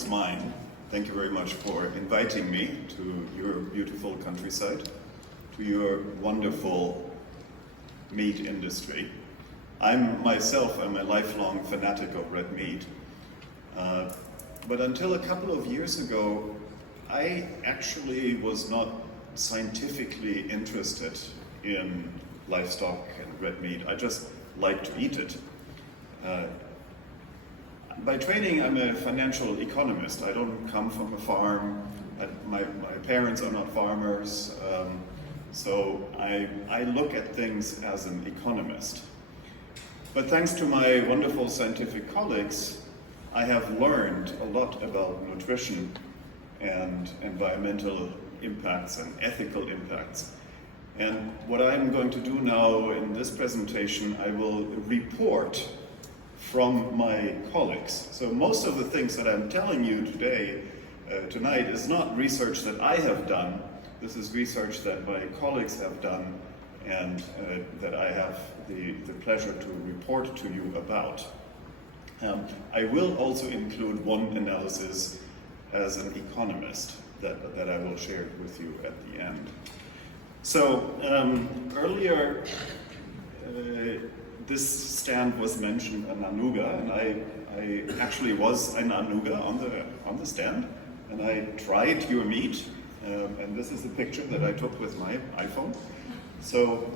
is mine. Thank you very much for inviting me to your beautiful countryside, to your wonderful meat industry. I'm a lifelong fanatic of red meat. But until a couple of years ago, I actually was not scientifically interested in livestock and red meat. I just like to eat it. By training, I'm a financial economist. I don't come from a farm. My parents are not farmers. So I look at things as an economist. But thanks to my wonderful scientific colleagues, I have learned a lot about nutrition and environmental impacts and ethical impacts. And what I'm going to do now in this presentation, I will report from my colleagues. So most of the things that I'm telling you tonight is not research that I have done. This is research that my colleagues have done and that I have the pleasure to report to you about. I will also include one analysis as an economist that I will share with you at the end. So earlier, this stand was mentioned in Anuga, and I actually was in Anuga on the stand, and I tried your meat, and this is a picture that I took with my iPhone. So,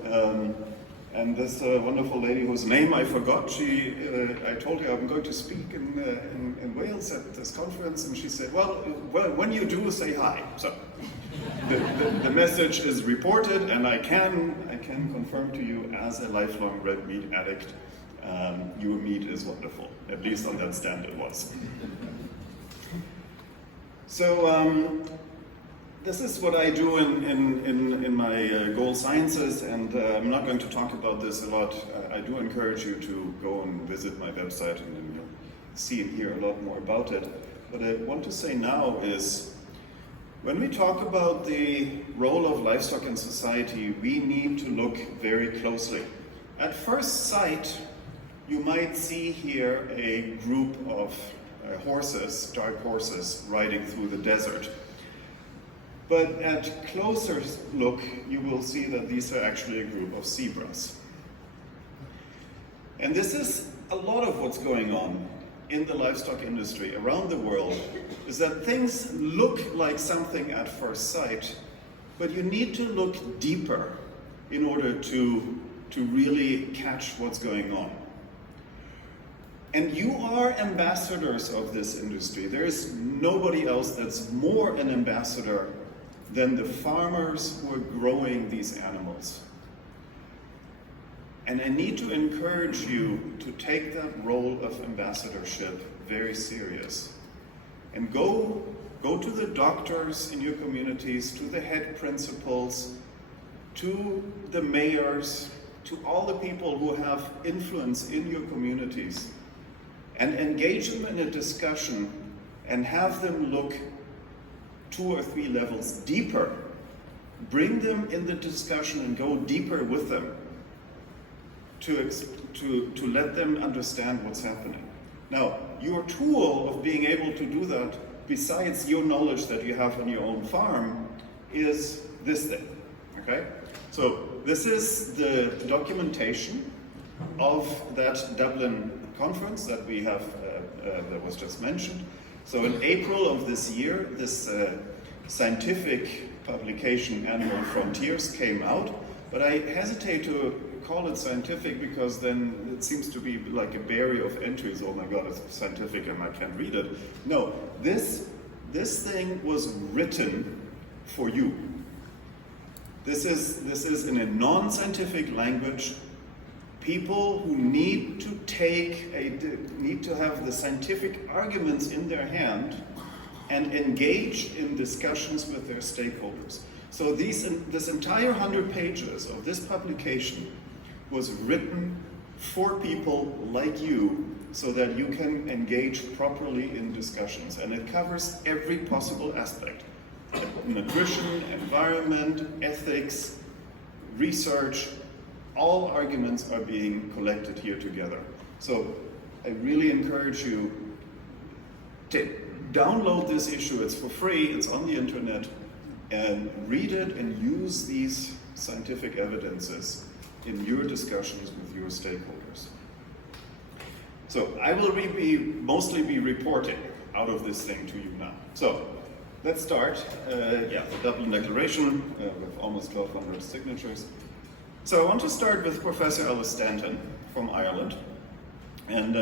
and this wonderful lady whose name I forgot, I told her I'm going to speak in Wales at this conference, and she said, well, when you do, say hi. So the message is reported, and I can confirm to you as a lifelong red meat addict, your meat is wonderful. At least on that stand it was. So this is what I do in my GOALSciences, and I'm not going to talk about this a lot. I do encourage you to go and visit my website, and then you'll see and hear a lot more about it. What I want to say now is, when we talk about the role of livestock in society, we need to look very closely. At first sight, you might see here a group of horses, dark horses, riding through the desert. But at closer look, you will see that these are actually a group of zebras. And this is a lot of what's going on in the livestock industry around the world, is that things look like something at first sight, but you need to look deeper in order to really catch what's going on. And you are ambassadors of this industry. There is nobody else that's more an ambassador than the farmers who are growing these animals. And I need to encourage you to take that role of ambassadorship very serious. And go to the doctors in your communities, to the head principals, to the mayors, to all the people who have influence in your communities, and engage them in a discussion and have them look 2 or 3 levels deeper. Bring them in the discussion and go deeper with them to let them understand what's happening. Now, your tool of being able to do that, besides your knowledge that you have on your own farm, is this thing, okay? So this is the documentation of that Dublin conference that we have, that was just mentioned. So in April of this year, this scientific publication, Animal Frontiers, came out, but I hesitate to call it scientific because then it seems to be like a barrier of entry. Oh my God, it's scientific and I can't read it. No, this thing was written for you. This is in a non-scientific language. People who need to have the scientific arguments in their hand and engage in discussions with their stakeholders. So this entire 100 pages of this publication was written for people like you so that you can engage properly in discussions. And it covers every possible aspect: nutrition, environment, ethics, research. All arguments are being collected here together. So I really encourage you to download this issue. It's for free, it's on the internet, and read it and use these scientific evidences in your discussions with your stakeholders. So I will mostly be reporting out of this thing to you now. So let's start. The Dublin Declaration with almost 1,200 signatures. So I want to start with Professor Alice Stanton from Ireland. And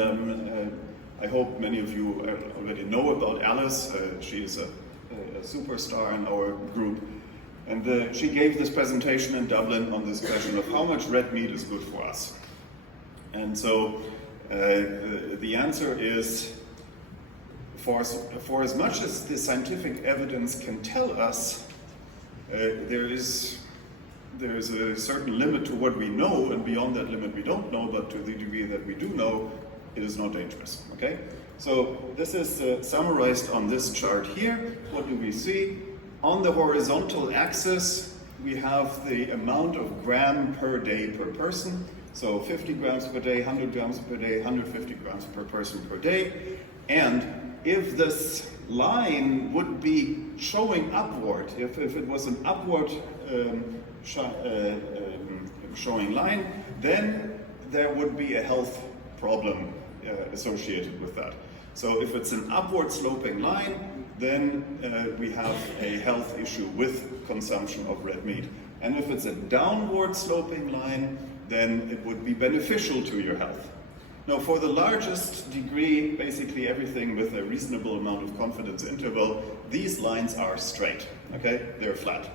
I hope many of you already know about Alice. She is a superstar in our group. And she gave this presentation in Dublin on this question of how much red meat is good for us. And so the answer is, for as much as the scientific evidence can tell us, there is a certain limit to what we know, and beyond that limit we don't know, but to the degree that we do know, it is not dangerous, okay? So this is summarized on this chart here. What do we see? On the horizontal axis, we have the amount of gram per day per person. So 50 grams per day, 100 grams per day, 150 grams per person per day. And if this line would be showing upward, if it was an upward showing line, then there would be a health problem associated with that. So if it's an upward sloping line, then we have a health issue with consumption of red meat. And if it's a downward sloping line, then it would be beneficial to your health. Now, for the largest degree, basically everything with a reasonable amount of confidence interval, these lines are straight, okay? They're flat.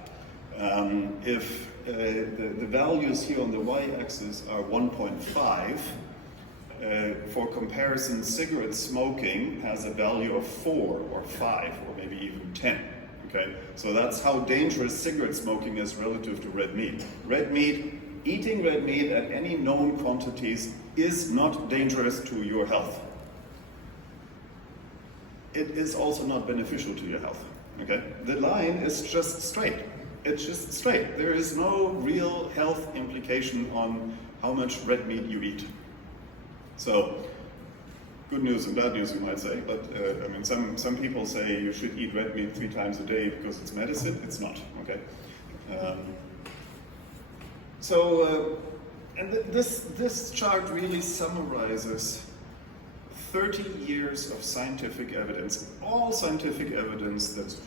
If the values here on the y-axis are 1.5, for comparison, cigarette smoking has a value of 4 or 5 or maybe even 10. Okay, so that's how dangerous cigarette smoking is relative to red meat. Eating red meat at any known quantities is not dangerous to your health. It is also not beneficial to your health. Okay, the line is just straight. It's just straight. There is no real health implication on how much red meat you eat. So, good news and bad news, you might say, but I mean, some people say you should eat red meat 3 times a day because it's medicine. It's not, okay? And this chart really summarizes 30 years of scientific evidence, all scientific evidence that's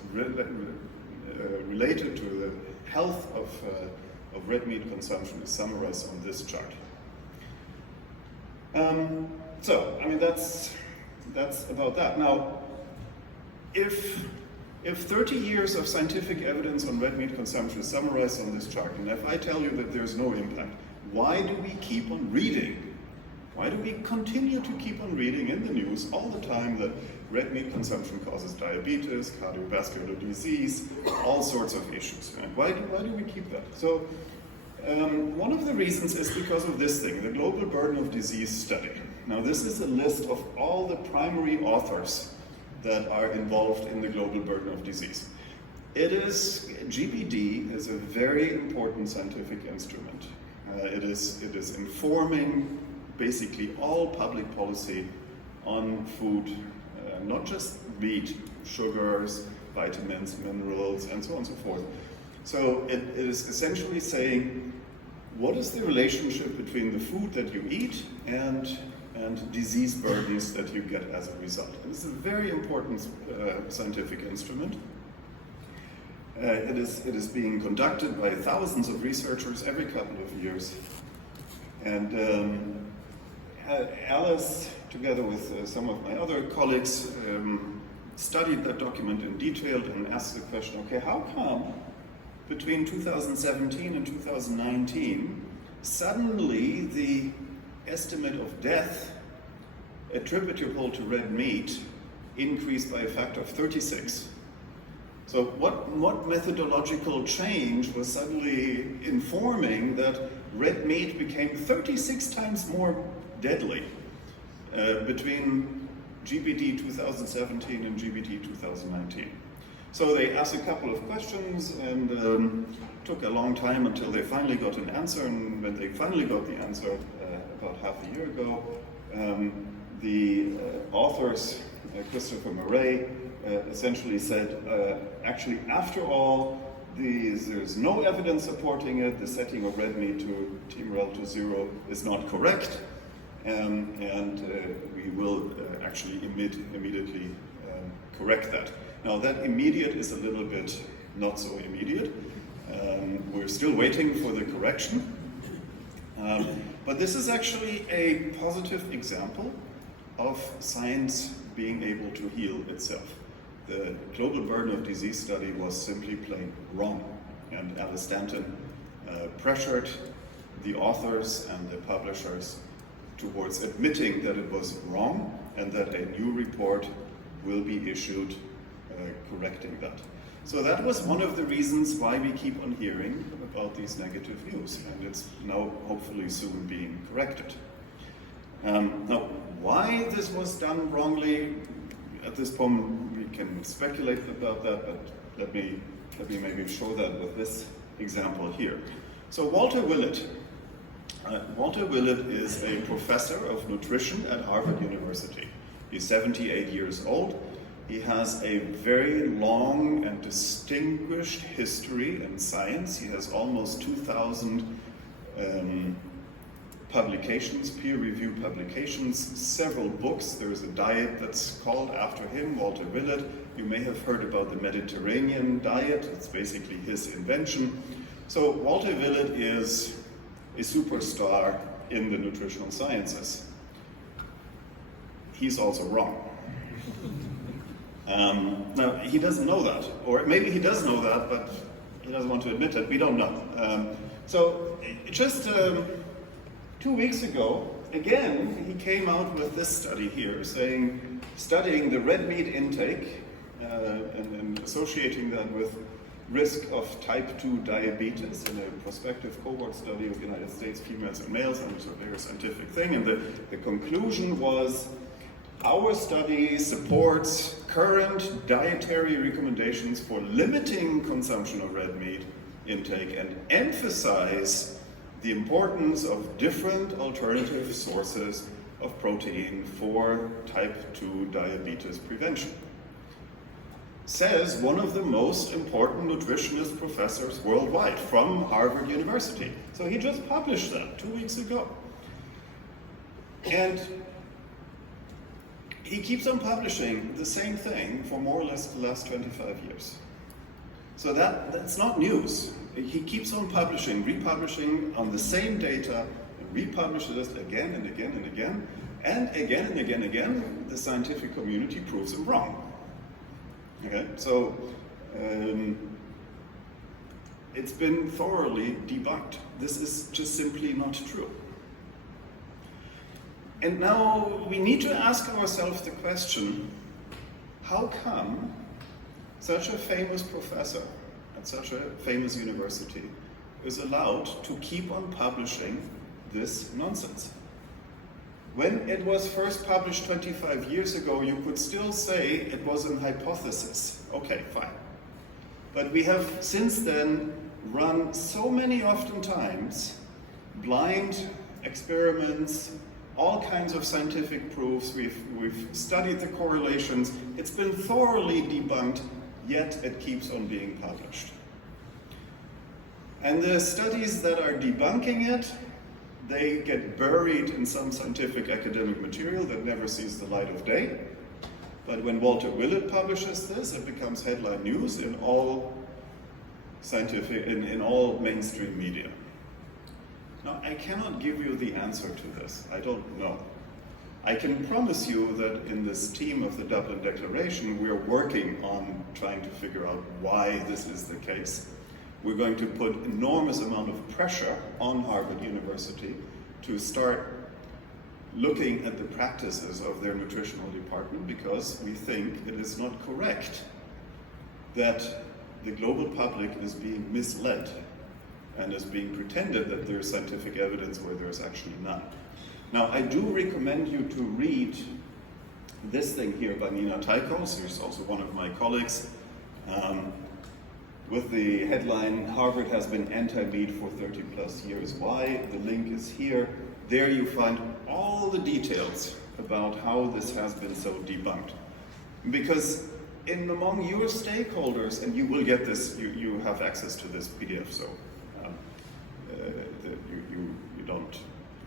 related to the health of red meat consumption is summarized on this chart. So, I mean, that's about that. Now, if 30 years of scientific evidence on red meat consumption is summarized on this chart, and if I tell you that there's no impact, why do we keep on reading? Why do we continue to keep on reading in the news all the time that red meat consumption causes diabetes, cardiovascular disease, all sorts of issues? And why do we keep that? So, one of the reasons is because of this thing, the Global Burden of Disease Study. Now, this is a list of all the primary authors that are involved in the global burden of disease. GBD is a very important scientific instrument. It is informing basically all public policy on food, not just meat, sugars, vitamins, minerals, and so on and so forth. So it is essentially saying, what is the relationship between the food that you eat and disease burdens that you get as a result? And this is a very important scientific instrument. It is being conducted by thousands of researchers every couple of years. And Alice, together with some of my other colleagues, studied that document in detail and asked the question, okay, how come between 2017 and 2019, suddenly the estimate of death attributable to red meat increased by a factor of 36. So what methodological change was suddenly informing that red meat became 36 times more deadly between GBD 2017 and GBD 2019? So they asked a couple of questions and took a long time until they finally got an answer. And when they finally got the answer about half a year ago, The authors, Christopher Murray, essentially said, actually, after all, there's no evidence supporting it. The setting of red meat to TMRL to 0 is not correct, and we will actually immediately correct that. Now, that immediate is a little bit not so immediate. We're still waiting for the correction. But this is actually a positive example of science being able to heal itself. The global burden of disease study was simply plain wrong. And Alice Stanton pressured the authors and the publishers towards admitting that it was wrong and that a new report will be issued correcting that. So that was one of the reasons why we keep on hearing about these negative news, and it's now hopefully soon being corrected. Now, why this was done wrongly, at this point we can speculate about that, but let me maybe show that with this example here. So Walter Willett. Walter Willett is a professor of nutrition at Harvard University. He's 78 years old. He has a very long and distinguished history in science. He has almost 2,000 publications, peer-reviewed publications, several books. There is a diet that's called after him, Walter Willett. You may have heard about the Mediterranean diet. It's basically his invention. So Walter Willett is a superstar in the nutritional sciences. He's also wrong. Now, he doesn't know that, or maybe he does know that, but he doesn't want to admit it. We don't know. So just 2 weeks ago, again, he came out with this study here, studying the red meat intake and associating that with risk of type 2 diabetes in a prospective cohort study of the United States females and males, and it's a very scientific thing. And the conclusion was, our study supports current dietary recommendations for limiting consumption of red meat intake and emphasize the importance of different alternative sources of protein for type 2 diabetes prevention. Says one of the most important nutritionist professors worldwide from Harvard University. So he just published that 2 weeks ago. And he keeps on publishing the same thing for more or less the last 25 years. So that's not news. He keeps on publishing, republishing on the same data, and republishes it again and again and again, and again and again and again, the scientific community proves him wrong. Okay, so it's been thoroughly debunked. This is just simply not true. And now we need to ask ourselves the question, how come such a famous professor at such a famous university is allowed to keep on publishing this nonsense? When it was first published 25 years ago, you could still say it was an hypothesis. Okay, fine. But we have since then run so many oftentimes blind experiments, all kinds of scientific proofs. We've studied the correlations. It's been thoroughly debunked, yet it keeps on being published. And the studies that are debunking it, they get buried in some scientific academic material that never sees the light of day. But when Walter Willett publishes this, it becomes headline news in all scientific, in all mainstream media. Now, I cannot give you the answer to this. I don't know. I can promise you that in this team of the Dublin Declaration, we're working on trying to figure out why this is the case. We're going to put enormous amount of pressure on Harvard University to start looking at the practices of their nutritional department, because we think it is not correct that the global public is being misled and is being pretended that there's scientific evidence where there's actually none. Now, I do recommend you to read this thing here by Nina Tykos. Here's also one of my colleagues, with the headline, "Harvard has been anti-meat for 30 plus years. Why?" The link is here. There you find all the details about how this has been so debunked. Because among your stakeholders, and you will get this, you have access to this PDF, so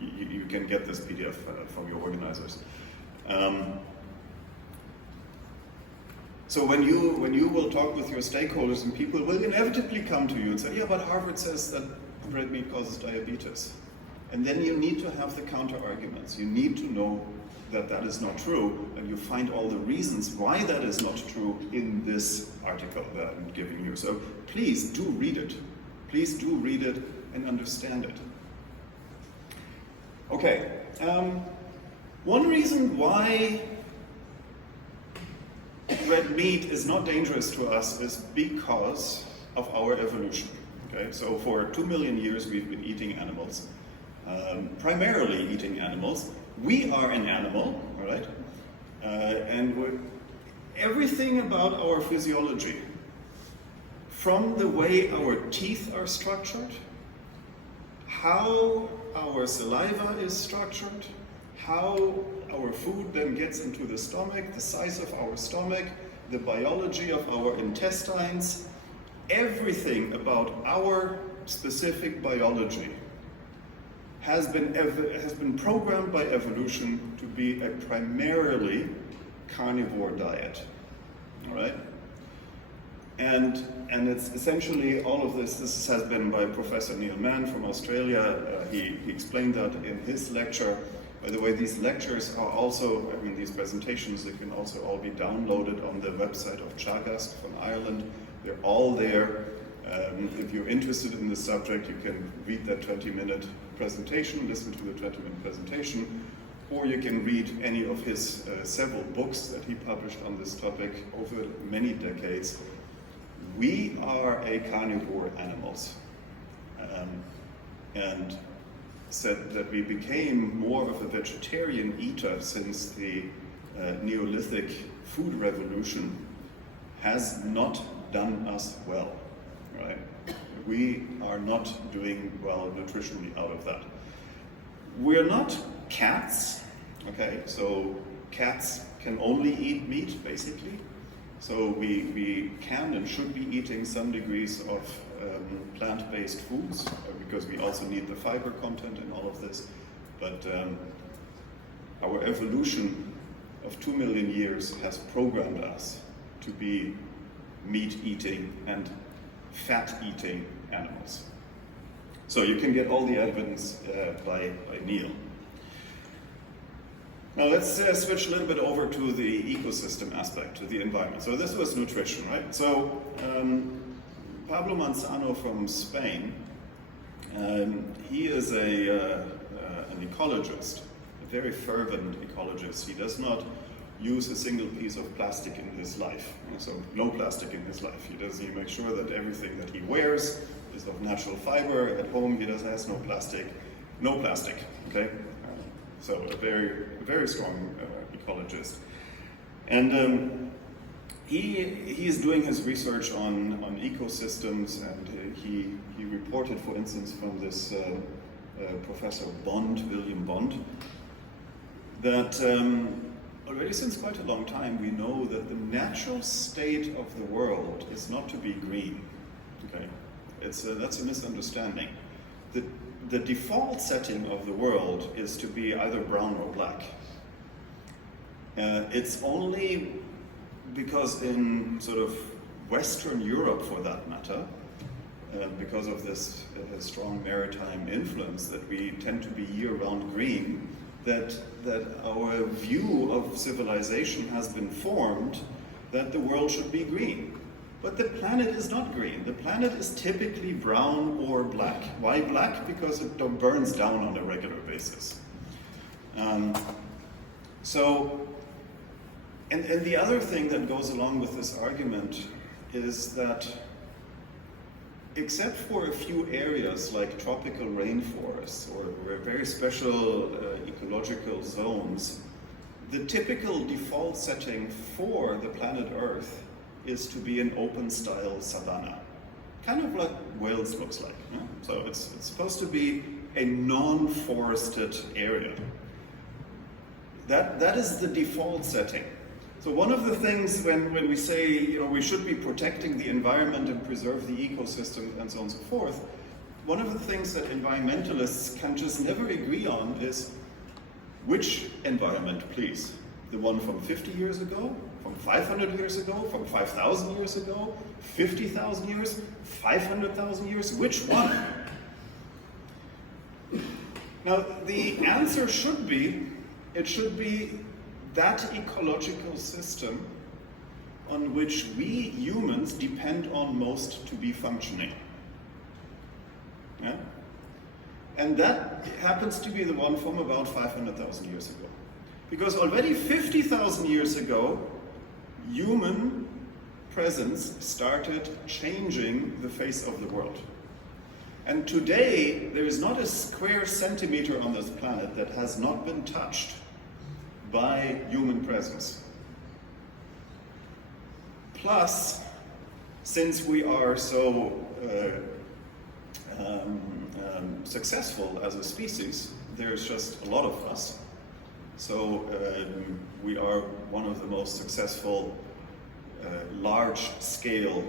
you can get this PDF from your organizers. So when you will talk with your stakeholders, and people will inevitably come to you and say, yeah, but Harvard says that red meat causes diabetes. And then you need to have the counter arguments. You need to know that that is not true, and you find all the reasons why that is not true in this article that I'm giving you. So please do read it. Please do read it and understand it. Okay, one reason why red meat is not dangerous to us is because of our evolution. Okay, so for 2 million years we've been eating animals, primarily eating animals. We are an animal, all right? And everything about our physiology, from the way our teeth are structured, how our saliva is structured, how our food then gets into the stomach, the size of our stomach, the biology of our intestines, everything about our specific biology has been programmed by evolution to be a primarily carnivore diet, all right? And it's essentially all of this has been by Professor Neil Mann from Australia. He explained that in his lecture. By the way, these lectures are also, I mean, these presentations, they can also all be downloaded on the website of Chagast from Ireland. They're all there. If you're interested in the subject, you can read that 20-minute presentation, listen to the 20-minute presentation, or you can read any of his several books that he published on this topic over many decades. We are a carnivore animals, and said that we became more of a vegetarian eater since the Neolithic food revolution has not done us well, right? We are not doing well nutritionally out of that. We're not cats, okay? So cats can only eat meat, basically. So we can and should be eating some degrees of plant-based foods, because we also need the fiber content in all of this. But our evolution of 2 million years has programmed us to be meat-eating and fat-eating animals. So you can get all the evidence by Neil. Now let's switch a little bit over to the ecosystem aspect, to the environment. So this was nutrition, right? So Pablo Manzano from Spain, he is an ecologist, a very fervent ecologist. He does not use a single piece of plastic in his life, so no plastic in his life. He makes sure that everything that he wears is of natural fiber. At home he has no plastic, okay? So a very strong ecologist. And he is doing his research on ecosystems, and he reported, for instance, from this Professor Bond, William Bond, that already since quite a long time we know that the natural state of the world is not to be green. Okay, that's a misunderstanding. The default setting of the world is to be either brown or black. It's only because in sort of Western Europe, for that matter, because of this strong maritime influence, that we tend to be year-round green, that our view of civilization has been formed that the world should be green. But the planet is not green. The planet is typically brown or black. Why black? Because it burns down on a regular basis. And the other thing that goes along with this argument is that, except for a few areas like tropical rainforests or very special ecological zones, the typical default setting for the planet Earth is to be an open-style savanna, kind of like Wales looks like. Yeah? So it's supposed to be a non-forested area. That is the default setting. So one of the things when we say, we should be protecting the environment and preserve the ecosystem and so on and so forth, one of the things that environmentalists can just never agree on is which environment, please? The one from 50 years ago, from 500 years ago, from 5,000 years ago, 50,000 years, 500,000 years, which one? Now, the answer should be, it should be that ecological system on which we humans depend on most to be functioning. Yeah? And that happens to be the one from about 500,000 years ago. Because already 50,000 years ago, human presence started changing the face of the world. And today, there is not a square centimeter on this planet that has not been touched by human presence. Plus, since we are so successful as a species, there's just a lot of us. So we are one of the most successful large-scale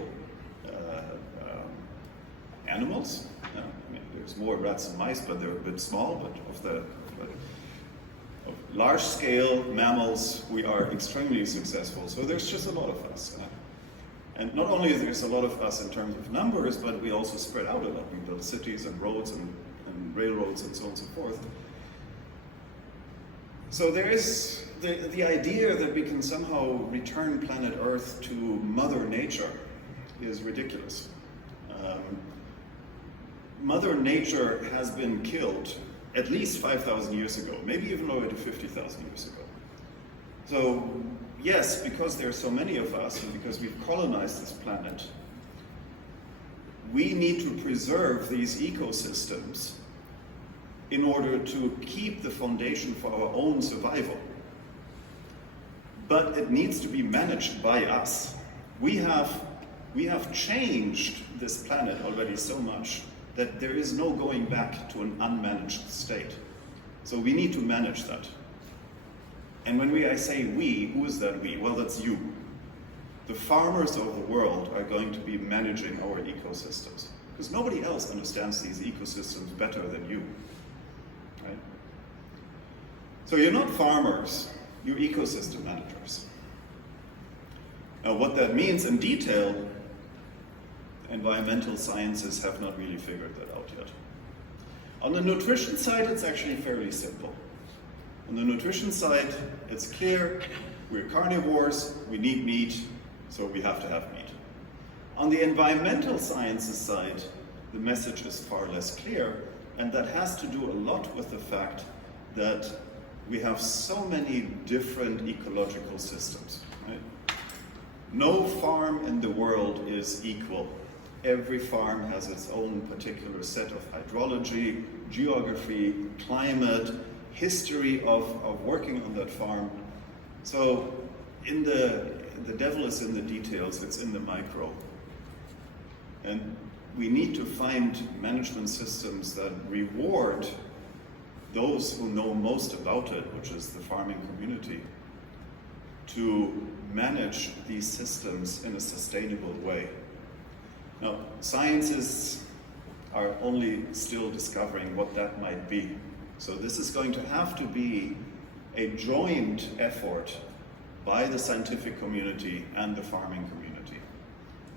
animals. I mean, there's more rats and mice, but they're a bit small. But of large-scale mammals, we are extremely successful. So there's just a lot of us. And not only is there a lot of us in terms of numbers, but we also spread out a lot. We build cities and roads and railroads and so on and so forth. So there is the idea that we can somehow return planet Earth to Mother Nature is ridiculous. Mother Nature has been killed at least 5,000 years ago, maybe even over to 50,000 years ago. So yes, because there are so many of us and because we've colonized this planet, we need to preserve these ecosystems in order to keep the foundation for our own survival. But it needs to be managed by us. We have changed this planet already so much that there is no going back to an unmanaged state. So we need to manage that. And when I say we, who is that we? Well, that's you. The farmers of the world are going to be managing our ecosystems, because nobody else understands these ecosystems better than you. Right? So you're not farmers, you're ecosystem managers. Now what that means in detail, environmental sciences have not really figured that out yet. On the nutrition side, it's actually fairly simple. On the nutrition side, it's clear, we're carnivores, we need meat, so we have to have meat. On the environmental sciences side, the message is far less clear, and that has to do a lot with the fact that we have so many different ecological systems. Right? No farm in the world is equal. Every farm has its own particular set of hydrology, geography, climate, history of working on that farm. So the devil is in the details, it's in the micro. And we need to find management systems that reward those who know most about it, which is the farming community, to manage these systems in a sustainable way. Now, scientists are only still discovering what that might be. So this is going to have to be a joint effort by the scientific community and the farming community.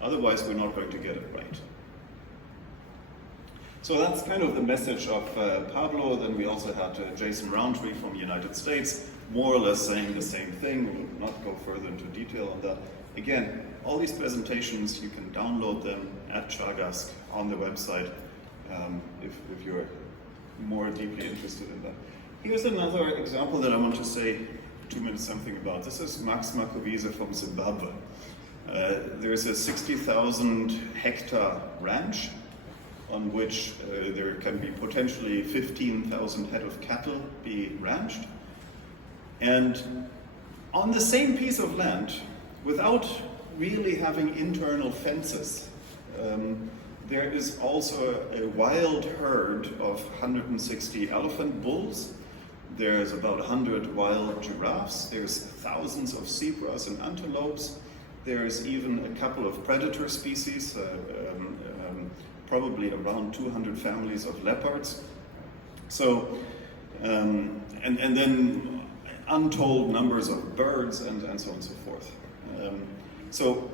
Otherwise, we're not going to get it right. So that's kind of the message of Pablo. Then we also had Jason Roundtree from the United States, more or less saying the same thing. We will not go further into detail on that. Again, all these presentations, you can download them at Chagask on the website if you're more deeply interested in that. Here's another example that I want to say 2 minutes something about. This is Max Makovize from Zimbabwe. There's a 60,000 hectare ranch on which there can be potentially 15,000 head of cattle be ranched. And on the same piece of land, without really having internal fences, there is also a wild herd of 160 elephant bulls There's about 100 wild giraffes. There's thousands of zebras and antelopes. There's even a couple of predator species, probably around 200 families of leopards. So, and then untold numbers of birds and so on and so forth. So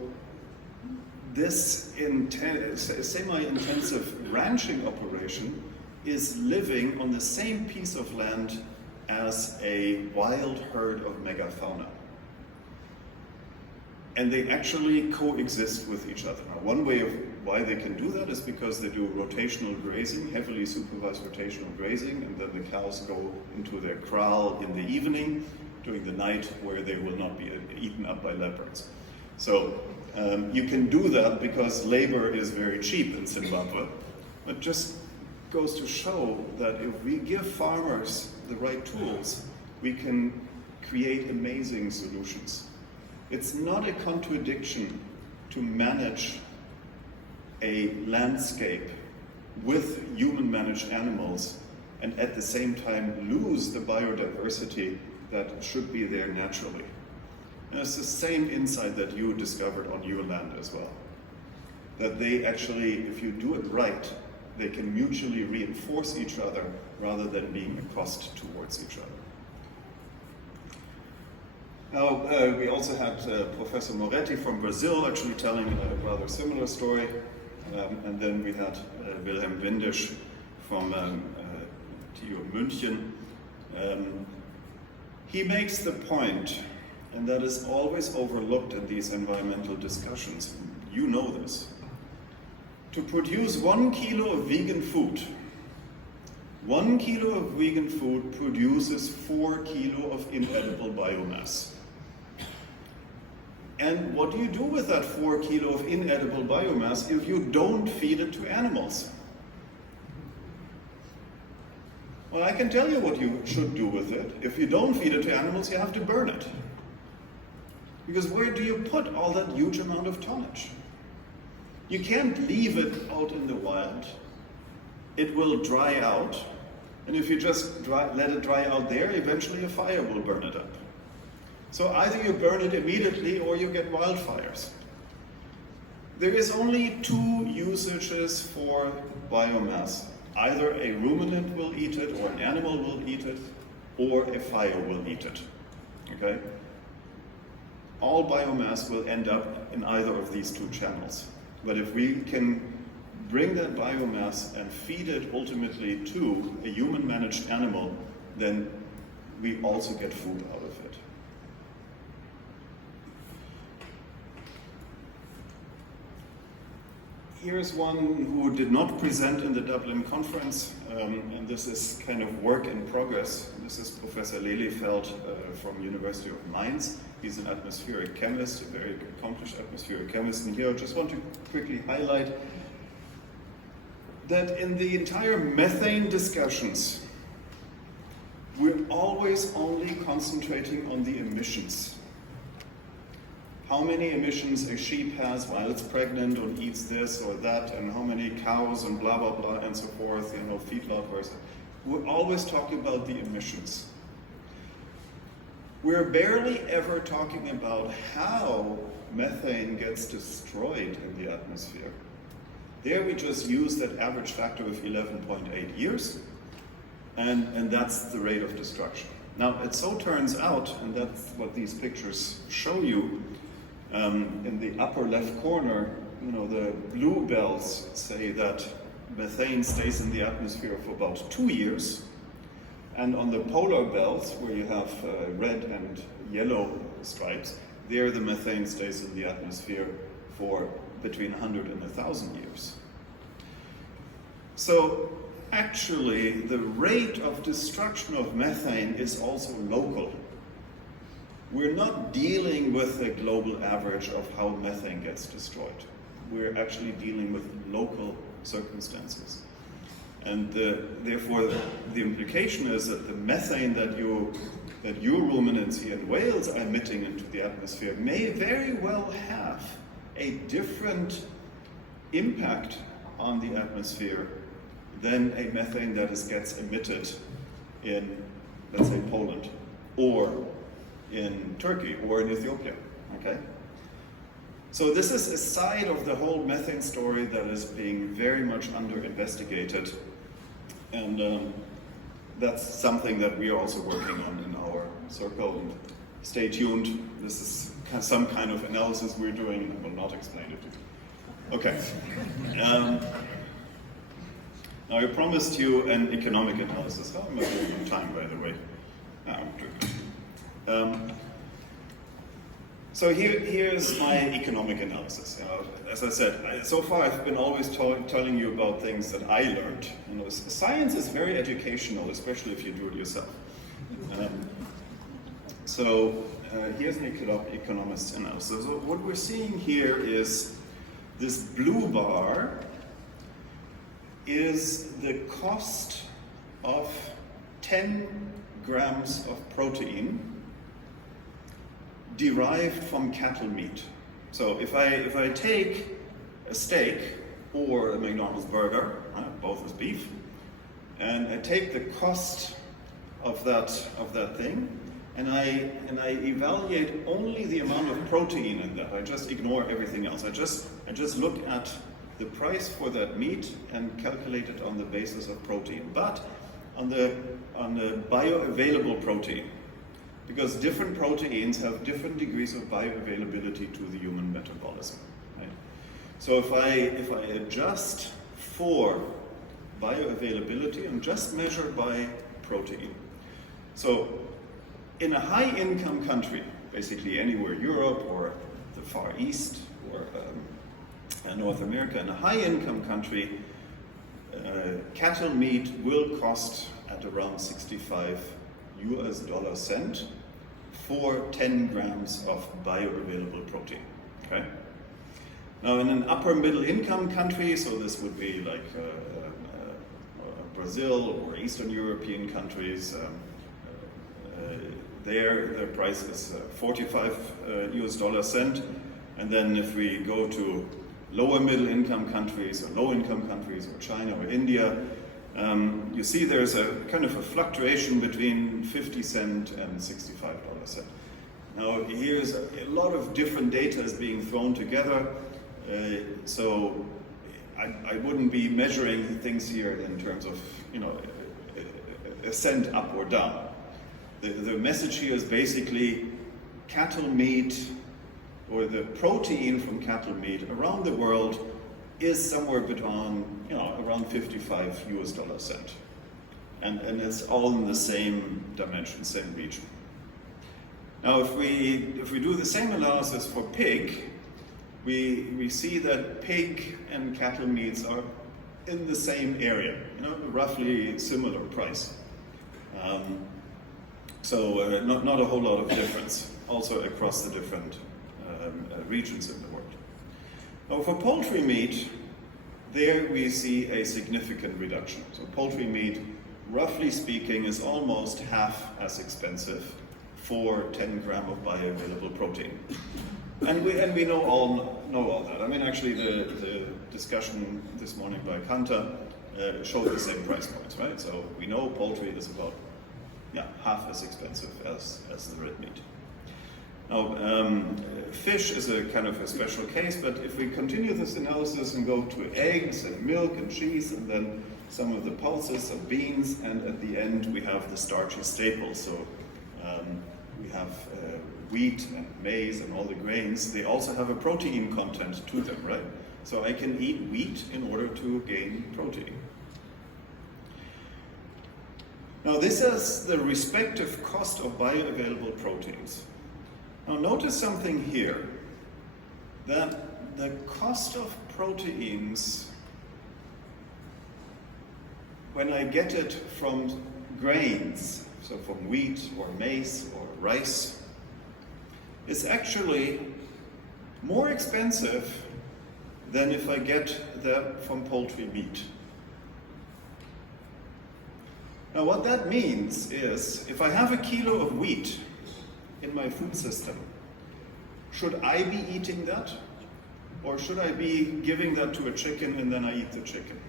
this semi-intensive ranching operation is living on the same piece of land as a wild herd of megafauna. And they actually coexist with each other. Now, one way of why they can do that is because they do rotational grazing, heavily supervised rotational grazing, and then the cows go into their kraal in the evening, during the night, where they will not be eaten up by leopards. So you can do that because labor is very cheap in Zimbabwe. It just goes to show that if we give farmers the right tools, we can create amazing solutions. It's not a contradiction to manage a landscape with human-managed animals and at the same time lose the biodiversity that should be there naturally. And it's the same insight that you discovered on your land as well. That they actually, if you do it right, they can mutually reinforce each other rather than being a cost towards each other. Now, we also had Professor Moretti from Brazil actually telling a rather similar story. And then we had Wilhelm Windisch from TU München. He makes the point, and that is always overlooked in these environmental discussions. You know this. To produce 1 kilo of vegan food, 1 kilo of vegan food produces 4 kilo of inedible biomass. And what do you do with that 4 kilo of inedible biomass if you don't feed it to animals? Well, I can tell you what you should do with it. If you don't feed it to animals, you have to burn it. Because where do you put all that huge amount of tonnage? You can't leave it out in the wild. It will dry out, and if you just let it dry out there, eventually a fire will burn it up. So either you burn it immediately or you get wildfires. There is only 2 usages for biomass. Either a ruminant will eat it, or an animal will eat it, or a fire will eat it. Okay? All biomass will end up in either of these 2 channels. But if we can bring that biomass and feed it ultimately to a human-managed animal, then we also get food out of it. Here's one who did not present in the Dublin conference, and this is kind of work in progress. This is Professor Lelyfeld from University of Mainz. He's an atmospheric chemist, a very accomplished atmospheric chemist. And here I just want to quickly highlight that in the entire methane discussions, we're always only concentrating on the emissions. How many emissions a sheep has while it's pregnant or eats this or that, and how many cows and blah, blah, blah, and so forth, you know, feedlot versus. We're always talking about the emissions. We're barely ever talking about how methane gets destroyed in the atmosphere. There we just use that average factor of 11.8 years, and that's the rate of destruction. Now, it so turns out, and that's what these pictures show you, in the upper left corner, you know, the blue belts say that methane stays in the atmosphere for about 2 years. And on the polar belts, where you have red and yellow stripes, there the methane stays in the atmosphere for between 100 and 1,000 years. So actually, the rate of destruction of methane is also local. We're not dealing with a global average of how methane gets destroyed. We're actually dealing with local circumstances. And therefore, the implication is that the methane that you ruminants here in Wales are emitting into the atmosphere may very well have a different impact on the atmosphere than a methane that gets emitted in, let's say, Poland, or in Turkey, or in Ethiopia, okay? So this is a side of the whole methane story that is being very much under-investigated, and that's something that we are also working on in our circle, and stay tuned. This is some kind of analysis we're doing, and I will not explain it to you. Okay. Now I promised you an economic analysis. How am I doing on time, by the way? I'm doing good. So here's my economic analysis. As I said, so far I've been always telling you about things that I learned. Science is very educational, especially if you do it yourself. Here's an economist analysis. So what we're seeing here is this blue bar is the cost of 10 grams of protein derived from cattle meat. So if I take a steak or a McDonald's burger, both is beef, and I take the cost of that thing, and I evaluate only the amount of protein in that. I just ignore everything else. I just look at the price for that meat and calculate it on the basis of protein, but on the bioavailable protein, because different proteins have different degrees of bioavailability to the human metabolism. Right? So if I adjust for bioavailability and just measure by protein. So in a high-income country, basically anywhere Europe or the Far East or North America, in a high-income country, cattle meat will cost at around 65 US cents for 10 grams of bioavailable protein. Okay. Now, in an upper middle income country, so this would be like Brazil or Eastern European countries, their price is 45 US cents, and then if we go to lower middle income countries or low income countries or China or India, you see there's a kind of a fluctuation between 50 cents and $65 cents. Now here's a lot of different data is being thrown together, so I wouldn't be measuring things here in terms of, you know, a cent up or down. The message here is basically cattle meat, or the protein from cattle meat around the world is somewhere between, you know, around 55 US cents. And it's all in the same dimension, same region. Now if we do the same analysis for pig, we see that pig and cattle meats are in the same area, you know, roughly similar price. Not a whole lot of difference, also across the different regions in the world. Now for poultry meat, there we see a significant reduction. So poultry meat, roughly speaking, is almost half as expensive for 10 grams of bioavailable protein. And we know all that. I mean, actually the discussion this morning by Kanta showed the same price points, right? So we know poultry is about half as expensive as the red meat. Now, fish is a kind of a special case, but if we continue this analysis and go to eggs and milk and cheese, and then some of the pulses and beans, and at the end we have the starchy staples. So we have wheat and maize and all the grains. They also have a protein content to them, right? So I can eat wheat in order to gain protein. Now this is the respective cost of bioavailable proteins. Now notice something here, that the cost of proteins, when I get it from grains, so from wheat or maize or rice, is actually more expensive than if I get that from poultry meat. Now what that means is, if I have a kilo of wheat in my food system, should I be eating that? Or should I be giving that to a chicken and then I eat the chicken?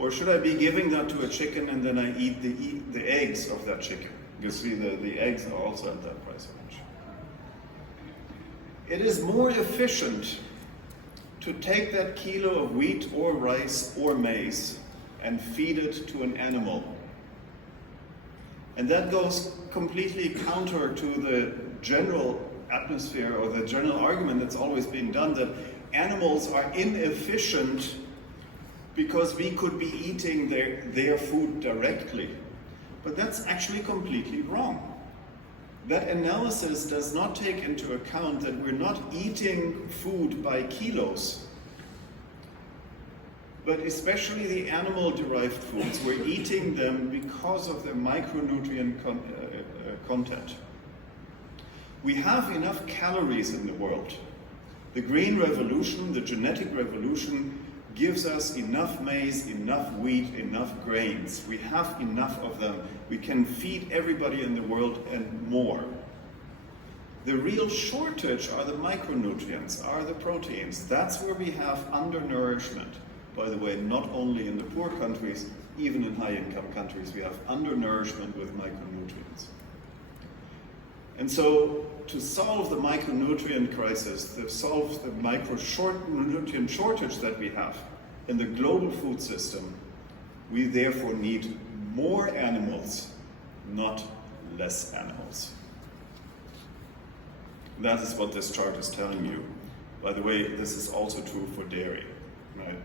Or should I be giving that to a chicken and then I eat the eggs of that chicken? You see, the eggs are also at that price range. It is more efficient to take that kilo of wheat or rice or maize and feed it to an animal. And that goes completely counter to the general atmosphere or the general argument that's always being done that animals are inefficient because we could be eating their food directly. But that's actually completely wrong. That analysis does not take into account that we're not eating food by kilos, but especially the animal-derived foods, we're eating them because of their micronutrient content. We have enough calories in the world. The green revolution, the genetic revolution, gives us enough maize, enough wheat, enough grains. We have enough of them. We can feed everybody in the world and more. The real shortage are the micronutrients, are the proteins. That's where we have undernourishment. By the way, not only in the poor countries, even in high-income countries, we have undernourishment with micronutrients. And so, to solve the micronutrient crisis, to solve the nutrient shortage that we have in the global food system, we therefore need more animals, not less animals. That is what this chart is telling you. By the way, this is also true for dairy, right?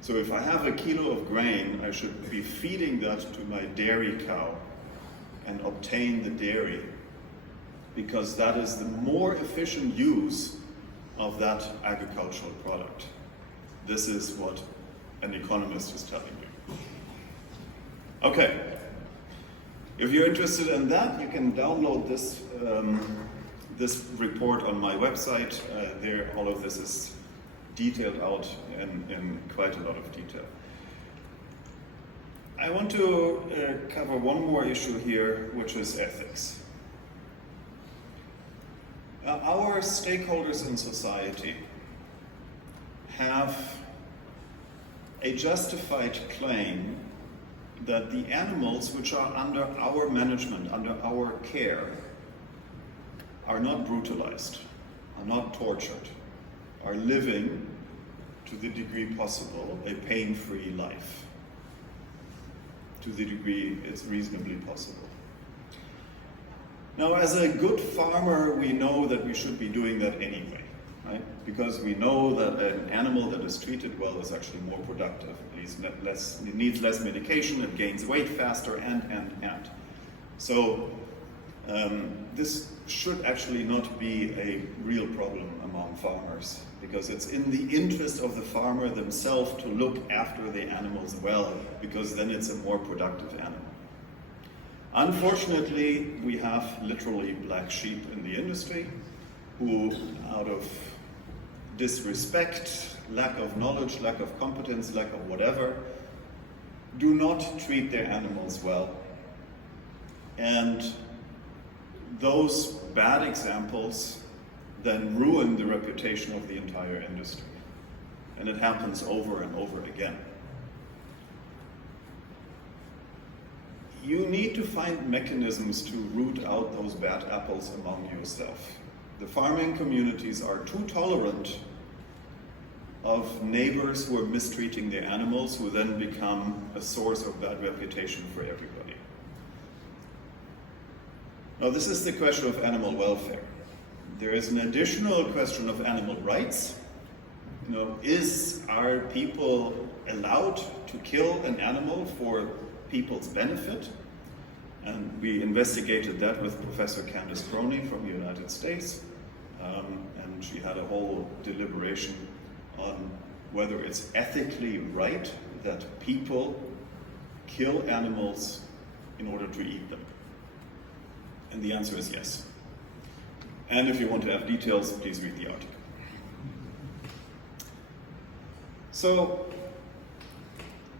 So if I have a kilo of grain, I should be feeding that to my dairy cow and obtain the dairy, because that is the more efficient use of that agricultural product. This is what an economist is telling you. Okay, if you're interested in that, you can download this this report on my website. There, all of this is detailed out in quite a lot of detail. I want to cover one more issue here, which is ethics. Our stakeholders in society have a justified claim that the animals which are under our management, under our care, are not brutalized, are not tortured, are living, to the degree possible, a pain-free life, to the degree it's reasonably possible. Now, as a good farmer, we know that we should be doing that anyway, right? Because we know that an animal that is treated well is actually more productive. It needs less medication, it gains weight faster, and. So this should actually not be a real problem among farmers, because it's in the interest of the farmer themselves to look after the animals well, because then it's a more productive animal. Unfortunately, we have literally black sheep in the industry who, out of disrespect, lack of knowledge, lack of competence, lack of whatever, do not treat their animals well. And those bad examples then ruin the reputation of the entire industry. And it happens over and over again. You need to find mechanisms to root out those bad apples among yourself. The farming communities are too tolerant of neighbors who are mistreating their animals, who then become a source of bad reputation for everybody. Now, this is the question of animal welfare. There is an additional question of animal rights. Are people allowed to kill an animal for people's benefit? And we investigated that with Professor Candace Croney from the United States, and she had a whole deliberation on whether it's ethically right that people kill animals in order to eat them. And the answer is yes. And if you want to have details, please read the article. So,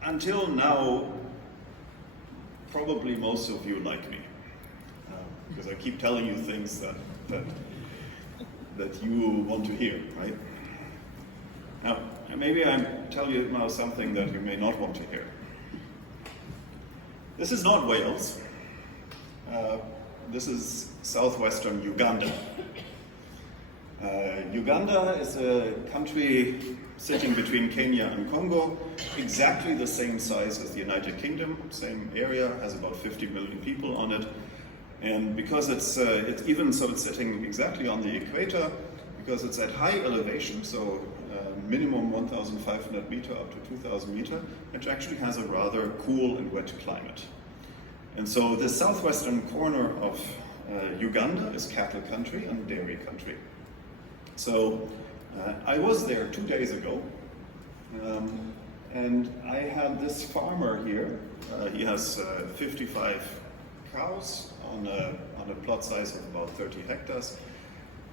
until now, probably most of you like me, because I keep telling you things that you want to hear, right? Now, maybe I tell you now something that you may not want to hear. This is not Wales. This is southwestern Uganda. Uganda is a country sitting between Kenya and Congo, exactly the same size as the United Kingdom, same area, has about 50 million people on it. And because it's sitting exactly on the equator, because it's at high elevation, so minimum 1,500 meter up to 2,000 meter, it actually has a rather cool and wet climate. And so the southwestern corner of Uganda is cattle country and dairy country. So I was there 2 days ago, and I had this farmer here. He has 55 cows on a plot size of about 30 hectares.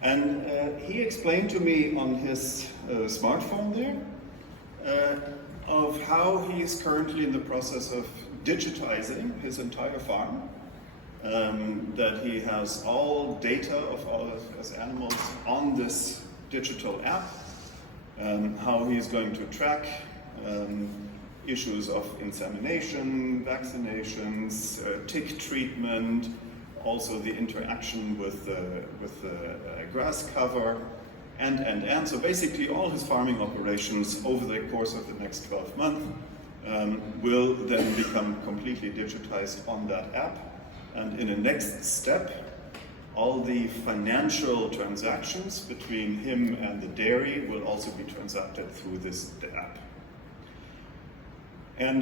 And he explained to me on his smartphone there of how he is currently in the process of digitizing his entire farm. That he has all data of all of his animals on this digital app, how he's going to track issues of insemination, vaccinations, tick treatment, also the interaction with the grass cover, and. So basically all his farming operations over the course of the next 12 months will then become completely digitized on that app. And in a next step, all the financial transactions between him and the dairy will also be transacted through the app. And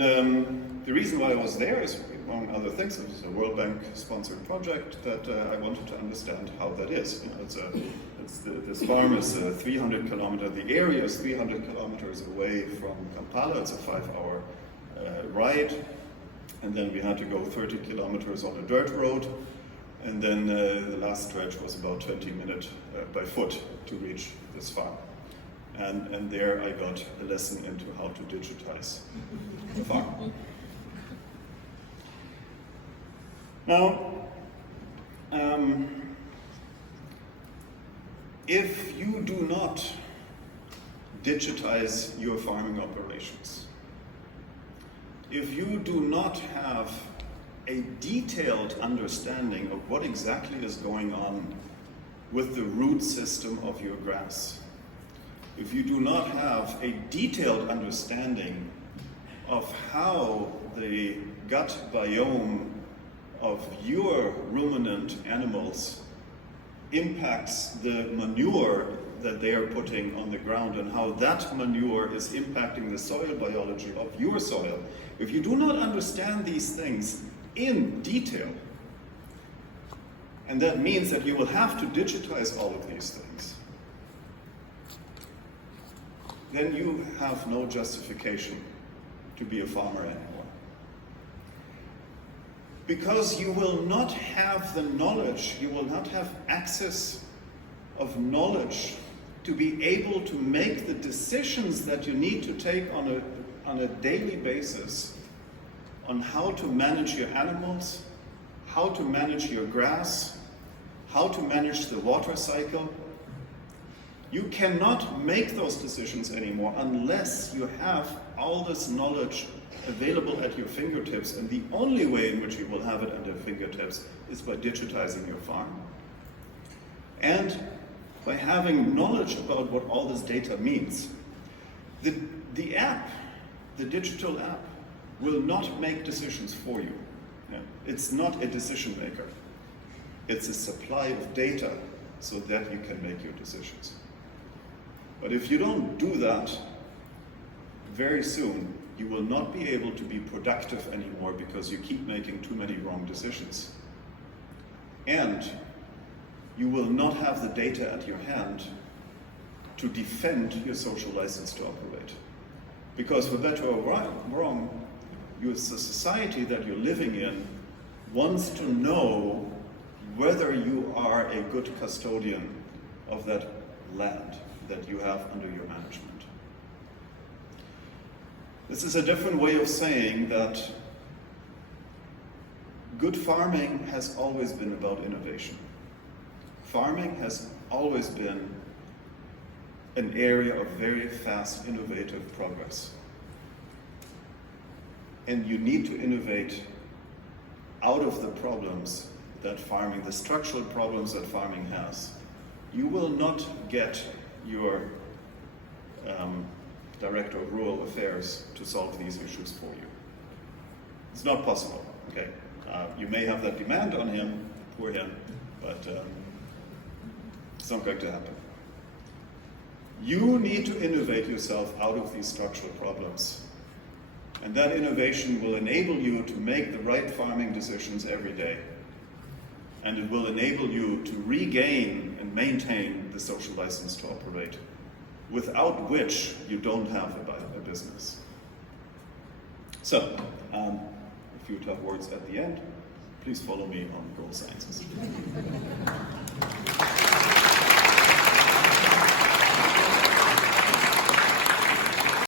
the reason why I was there is, among other things, it was a World Bank sponsored project that I wanted to understand how that is. You know, this farm is 300 kilometers, the area is 300 kilometers away from Kampala. It's a 5-hour ride. And then we had to go 30 kilometers on a dirt road. And then the last stretch was about 20 minutes by foot to reach this farm. And there I got a lesson into how to digitize the farm. Now, if you do not digitize your farming operations, if you do not have a detailed understanding of what exactly is going on with the root system of your grass, if you do not have a detailed understanding of how the gut biome of your ruminant animals impacts the manure that they are putting on the ground and how that manure is impacting the soil biology of your soil, if you do not understand these things in detail, and that means that you will have to digitize all of these things, then you have no justification to be a farmer anymore. Because you will not have the knowledge, you will not have access of knowledge to be able to make the decisions that you need to take on a daily basis on how to manage your animals, how to manage your grass, how to manage the water cycle. You cannot make those decisions anymore unless you have all this knowledge available at your fingertips, and the only way in which you will have it at your fingertips is by digitizing your farm. And by having knowledge about what all this data means. The app, the digital app, will not make decisions for you. It's not a decision maker. It's a supply of data so that you can make your decisions. But if you don't do that, very soon you will not be able to be productive anymore because you keep making too many wrong decisions. And you will not have the data at your hand to defend your social license to operate. Because for better or wrong, the society that you're living in wants to know whether you are a good custodian of that land that you have under your management. This is a different way of saying that good farming has always been about innovation. Farming has always been an area of very fast, innovative progress. And you need to innovate out of the problems that farming, the structural problems that farming has. You will not get your Director of Rural Affairs to solve these issues for you. It's not possible, okay? You may have that demand on him, poor him, but it's not going to happen. You need to innovate yourself out of these structural problems. And that innovation will enable you to make the right farming decisions every day. And it will enable you to regain and maintain the social license to operate, without which you don't have a business. So, a few tough words at the end. Please follow me on GOALSciences.